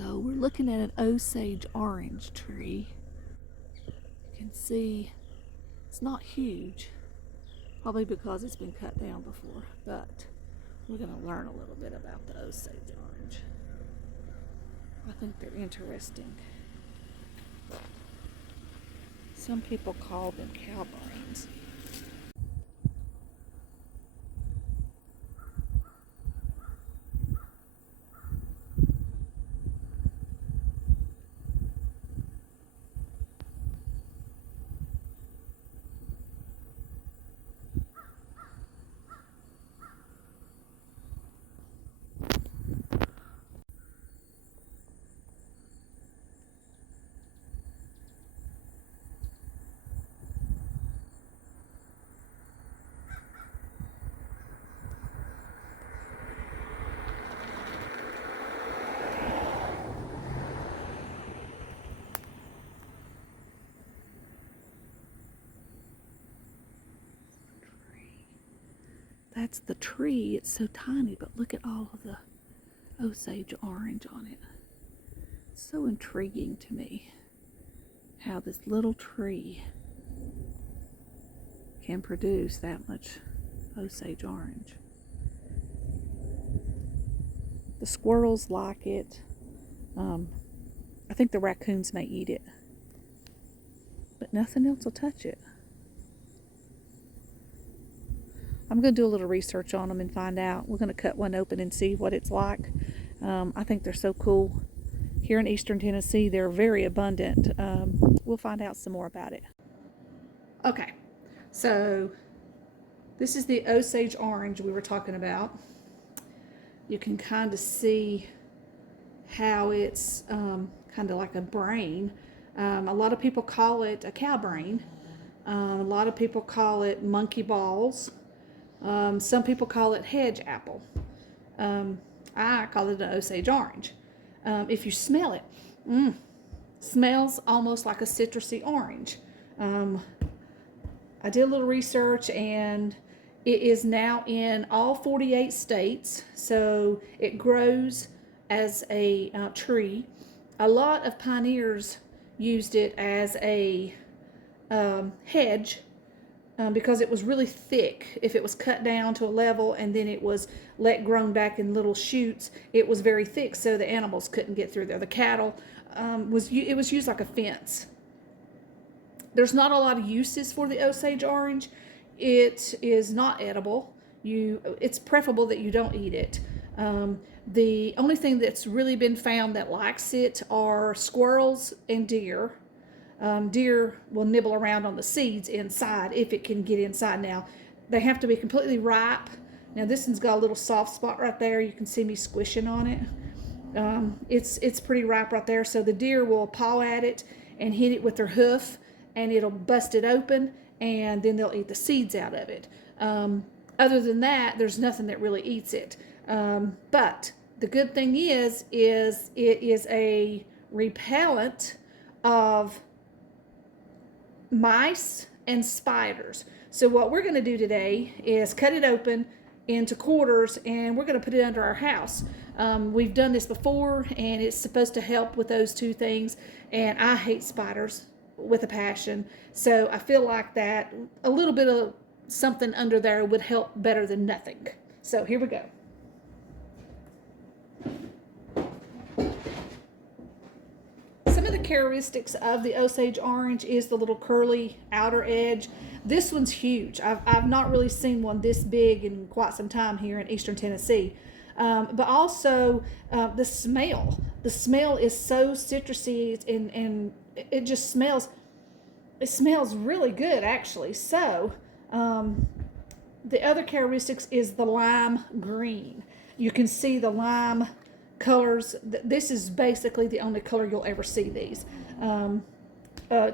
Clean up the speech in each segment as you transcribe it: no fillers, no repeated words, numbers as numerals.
So we're looking at an Osage orange tree. You can see it's not huge, probably because it's been cut down before, but we're going to learn a little bit about the Osage orange. I think they're interesting. Some people call them cow brains. That's the tree. It's so tiny, but look at all of the Osage orange on it. It's so intriguing to me how this little tree can produce that much Osage orange. The squirrels like it. I think the raccoons may eat it, but nothing else will touch it. I'm going to do a little research on them and find out. We're going to cut one open and see what it's like. I think they're so cool. Here in eastern Tennessee, they're very abundant. We'll find out some more about it. Okay, so this is the Osage orange we were talking about. You can kind of see how it's kind of like a brain. A lot of people call it a cow brain. A lot of people call it monkey balls. Some people call it hedge apple. I call it an Osage orange. If you smell it, smells almost like a citrusy orange. I did a little research and it is now in all 48 states, so it grows as a tree. A lot of pioneers used it as a hedge because it was really thick. If it was cut down to a level and then it was grown back in little shoots, it was very thick, so the animals couldn't get through there. The cattle it was used like a fence. There's not a lot of uses for the Osage orange. It is not edible. It's preferable that you don't eat it. The only thing that's really been found that likes it are squirrels and deer. Deer will nibble around on the seeds inside if it can get inside. Now, they have to be completely ripe. Now, this one's got a little soft spot right there. You can see me squishing on it. It's pretty ripe right there, so the deer will paw at it and hit it with their hoof, and it'll bust it open, and then they'll eat the seeds out of it. Other than that, there's nothing that really eats it. But the good thing is it is a repellent of mice and spiders. So what we're going to do today is cut it open into quarters, and we're going to put it under our house. We've done this before, and it's supposed to help with those two things, and I hate spiders with a passion, so I feel like that a little bit of something under there would help better than nothing. So here we go. Some of the characteristics of the Osage orange is the little curly outer edge. This one's huge. I've not really seen one this big in quite some time here in eastern Tennessee. But also the smell. The smell is so citrusy, and it just smells. It smells really good, actually. So the other characteristics is the lime green. You can see the lime colors. This is basically the only color you'll ever see these.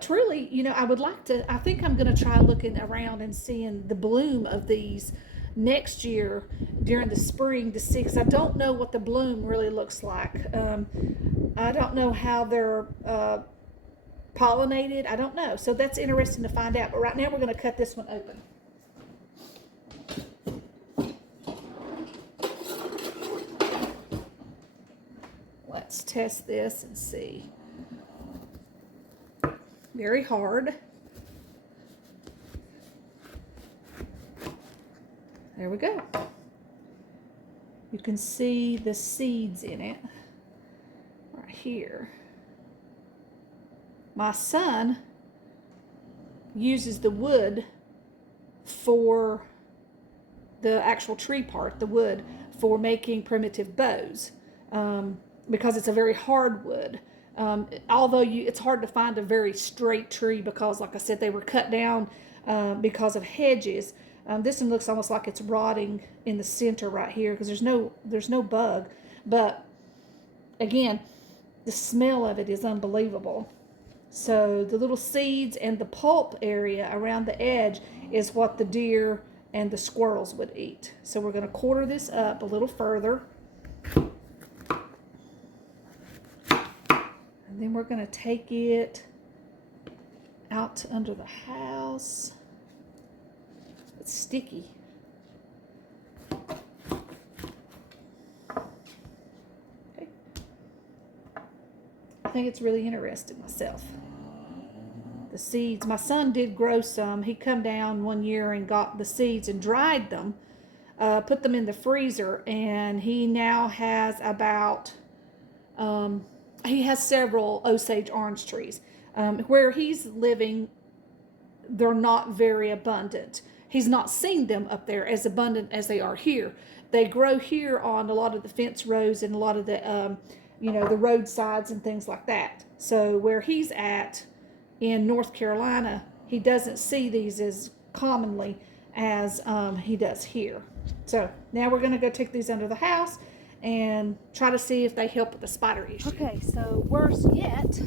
Truly, I think I'm going to try looking around and seeing the bloom of these next year during the spring to see, because I don't know what the bloom really looks like. I don't know how they're pollinated. I don't know. So that's interesting to find out. But right now we're going to cut this one open. let's test this and see. Very hard. There we go. You can see the seeds in it right here. My son uses the wood for the actual tree part, the wood, for making primitive bows, because it's a very hard wood. Although it's hard to find a very straight tree because, like I said, they were cut down because of hedges. This one looks almost like it's rotting in the center right here because there's no bug. But again, the smell of it is unbelievable. So the little seeds and the pulp area around the edge is what the deer and the squirrels would eat. So we're going to quarter this up a little further. And then we're going to take it out to under the house. It's sticky. Okay. I think it's really interesting myself. The seeds, my son did grow some. He come down one year and got the seeds and dried them, put them in the freezer, and he now has about, he has several Osage orange trees. Where he's living, they're not very abundant. He's not seen them up there as abundant as they are here. They grow here on a lot of the fence rows and a lot of the, the roadsides and things like that. So where he's at in North Carolina, he doesn't see these as commonly as he does here. So now we're going to go take these under the house and try to see if they help with the spider issue. Okay, so worse yet,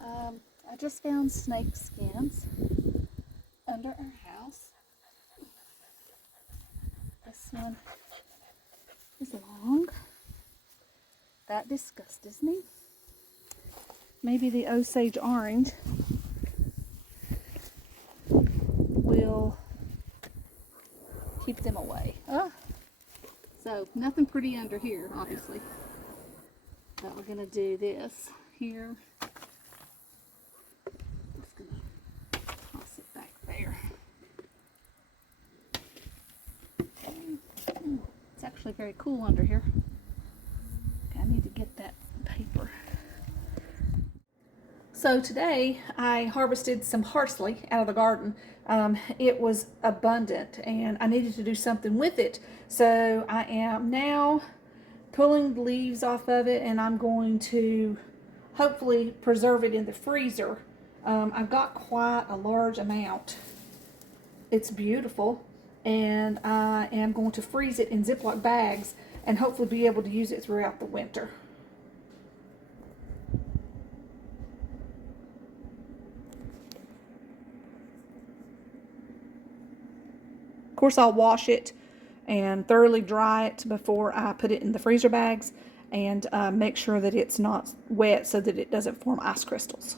I just found snake skins under our house. This one is long. That disgusts me. Maybe the Osage orange will keep them away. So nothing pretty under here, obviously. But we're going to do this here. Just going to toss it back there. Okay. It's actually very cool under here. Okay, I need to get that paper. So today I harvested some parsley out of the garden. It was abundant and I needed to do something with it. So I am now pulling the leaves off of it and I'm going to hopefully preserve it in the freezer. I've got quite a large amount. It's beautiful and I am going to freeze it in Ziploc bags and hopefully be able to use it throughout the winter. Of course, I'll wash it and thoroughly dry it before I put it in the freezer bags and make sure that it's not wet so that it doesn't form ice crystals.